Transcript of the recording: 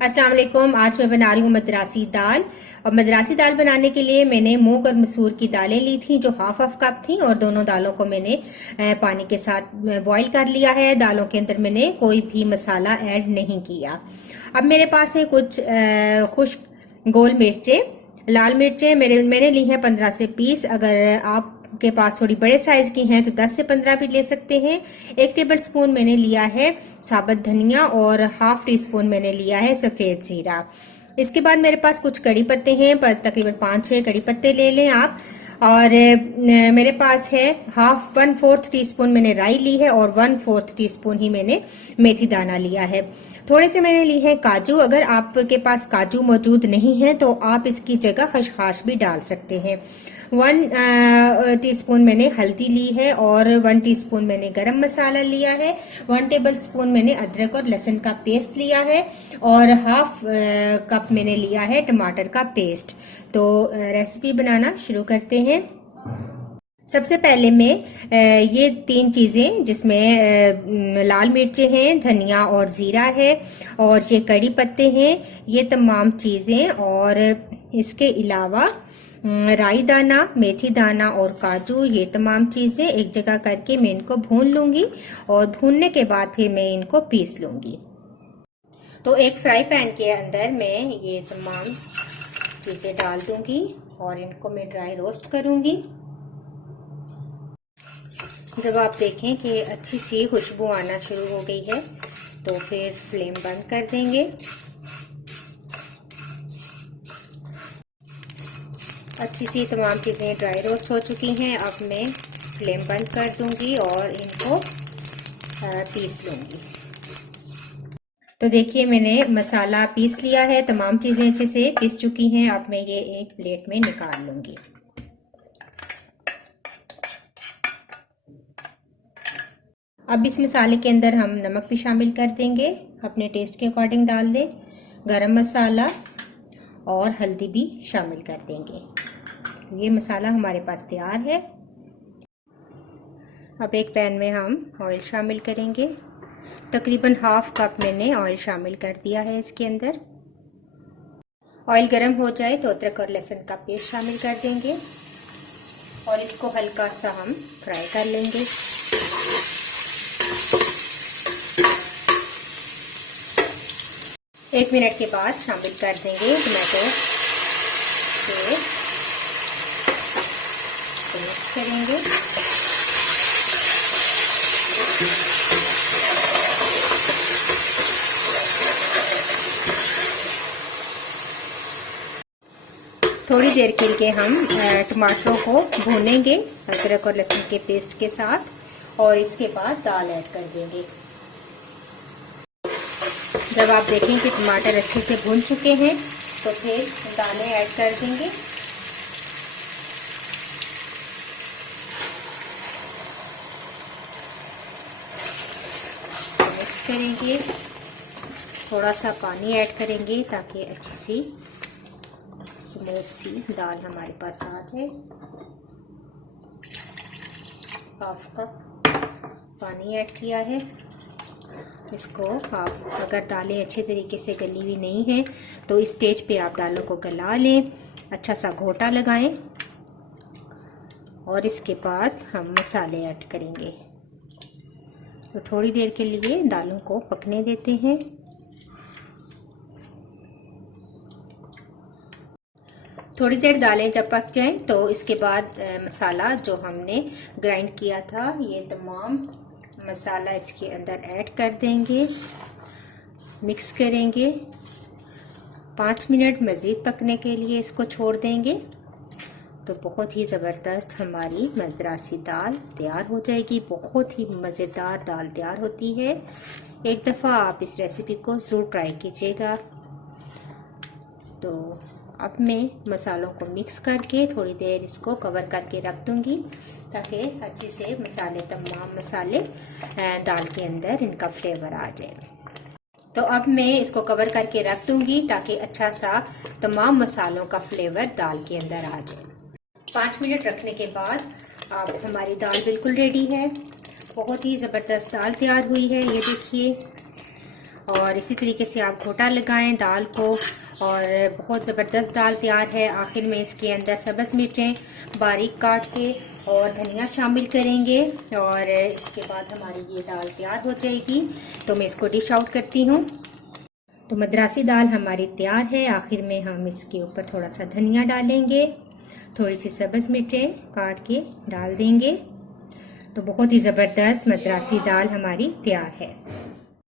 अस्सलाम वालेकुम। आज मैं बना रही हूँ मद्रासी दाल। और मद्रासी दाल बनाने के लिए मैंने मूंग और मसूर की दालें ली थी जो हाफ हाफ कप थी, और दोनों दालों को मैंने पानी के साथ बॉईल कर लिया है। दालों के अंदर मैंने कोई भी मसाला ऐड नहीं किया। अब मेरे पास है कुछ खुश्क गोल मिर्चें, लाल मिर्चें मैंने ली हैं 15 से 20। अगर आप के पास थोड़ी बड़े साइज की हैं तो 10 से 15 भी ले सकते हैं। 1 टेबल स्पून मैंने लिया है साबुत धनिया और हाफ टी स्पून मैंने लिया है सफ़ेद ज़ीरा। इसके बाद मेरे पास कुछ कड़ी पत्ते हैं, पर तकरीबन 5-6 कड़ी पत्ते ले लें आप। और मेरे पास है 1/4 टीस्पून मैंने राई ली है और 1/4 टीस्पून ही मैंने मेथी दाना लिया है। थोड़े से मैंने ली है काजू। अगर आपके पास काजू मौजूद नहीं है तो आप इसकी जगह खसखस भी डाल सकते हैं। 1 टीस्पून मैंने हल्दी ली है और 1 टीस्पून मैंने गरम मसाला लिया है। 1 टेबल स्पून मैंने अदरक और लहसुन का पेस्ट लिया है और हाफ कप मैंने लिया है टमाटर का पेस्ट। तो रेसिपी बनाना शुरू करते हैं। सबसे पहले मैं ये 3 चीज़ें जिसमें लाल मिर्चें हैं, धनिया और ज़ीरा है और ये कड़ी पत्ते हैं, ये तमाम चीज़ें और इसके अलावा राई दाना, मेथी दाना और काजू, ये तमाम चीज़ें एक जगह करके मैं इनको भून लूँगी और भूनने के बाद फिर मैं इनको पीस लूँगी। तो एक फ्राई पैन के अंदर मैं ये तमाम चीज़ें डाल दूँगी और इनको मैं ड्राई रोस्ट करूँगी। जब आप देखें कि अच्छी सी खुशबू आना शुरू हो गई है तो फिर फ्लेम बंद कर देंगे। अच्छी सी तमाम चीज़ें ड्राई रोस्ट हो चुकी हैं। अब मैं फ्लेम बंद कर दूंगी और इनको पीस लूँगी। तो देखिए मैंने मसाला पीस लिया है, तमाम चीज़ें अच्छे से पीस चुकी हैं। अब मैं ये एक प्लेट में निकाल लूँगी। अब इस मसाले के अंदर हम नमक भी शामिल कर देंगे, अपने टेस्ट के अकॉर्डिंग डाल दें। गरम मसाला और हल्दी भी शामिल कर देंगे। तो ये मसाला हमारे पास तैयार है। अब एक पैन में हम ऑयल शामिल करेंगे। तकरीबन हाफ कप मैंने ऑयल शामिल कर दिया है इसके अंदर। ऑयल गर्म हो जाए तो अदरक और लहसुन का पेस्ट शामिल कर देंगे और इसको हल्का सा हम फ्राई कर लेंगे। एक मिनट के बाद शामिल कर देंगे टमाटो पेस्ट, मिक्स करेंगे। थोड़ी देर के लिए हम टमाटरों को भूनेंगे अदरक और लहसुन के पेस्ट के साथ और इसके बाद दाल ऐड कर देंगे। जब आप देखें कि टमाटर अच्छे से भून चुके हैं तो फिर दालें ऐड कर देंगे। मिक्स करेंगे, थोड़ा सा पानी ऐड करेंगे ताकि अच्छी सी स्मूथ सी दाल हमारे पास आ जाए। हाफ कप पानी ऐड किया है। इसको आप अगर दालें अच्छे तरीके से गली हुई नहीं है तो इस स्टेज पे आप दालों को गला लें, अच्छा सा घोटा लगाएं और इसके बाद हम मसाले ऐड करेंगे। तो थोड़ी देर के लिए दालों को पकने देते हैं। थोड़ी देर दालें जब पक जाएं तो इसके बाद मसाला जो हमने ग्राइंड किया था ये तमाम मसाला इसके अंदर ऐड कर देंगे, मिक्स करेंगे। 5 मिनट मज़ीद पकने के लिए इसको छोड़ देंगे तो बहुत ही ज़बरदस्त हमारी मद्रासी दाल तैयार हो जाएगी। बहुत ही मज़ेदार दाल तैयार होती है। एक दफ़ा आप इस रेसिपी को ज़रूर ट्राई कीजिएगा। तो अब मैं मसालों को मिक्स करके थोड़ी देर इसको कवर करके रख दूँगी ताकि अच्छे से तमाम मसाले दाल के अंदर इनका फ्लेवर आ जाए। तो अब मैं इसको कवर करके रख दूँगी ताकि अच्छा सा तमाम मसालों का फ्लेवर दाल के अंदर आ जाए। 5 मिनट रखने के बाद अब हमारी दाल बिल्कुल रेडी है। बहुत ही ज़बरदस्त दाल तैयार हुई है, ये देखिए। और इसी तरीके से आप घोटा लगाएं दाल को और बहुत ज़बरदस्त दाल तैयार है। आखिर में इसके अंदर सब्ज़ मिर्चें बारीक काट के और धनिया शामिल करेंगे और इसके बाद हमारी ये दाल तैयार हो जाएगी। तो मैं इसको डिश आउट करती हूँ। तो मद्रासी दाल हमारी तैयार है। आखिर में हम इसके ऊपर थोड़ा सा धनिया डालेंगे, थोड़ी सी सब्ज़ मिर्चें काट के डाल देंगे। तो बहुत ही ज़बरदस्त मद्रासी दाल हमारी तैयार है।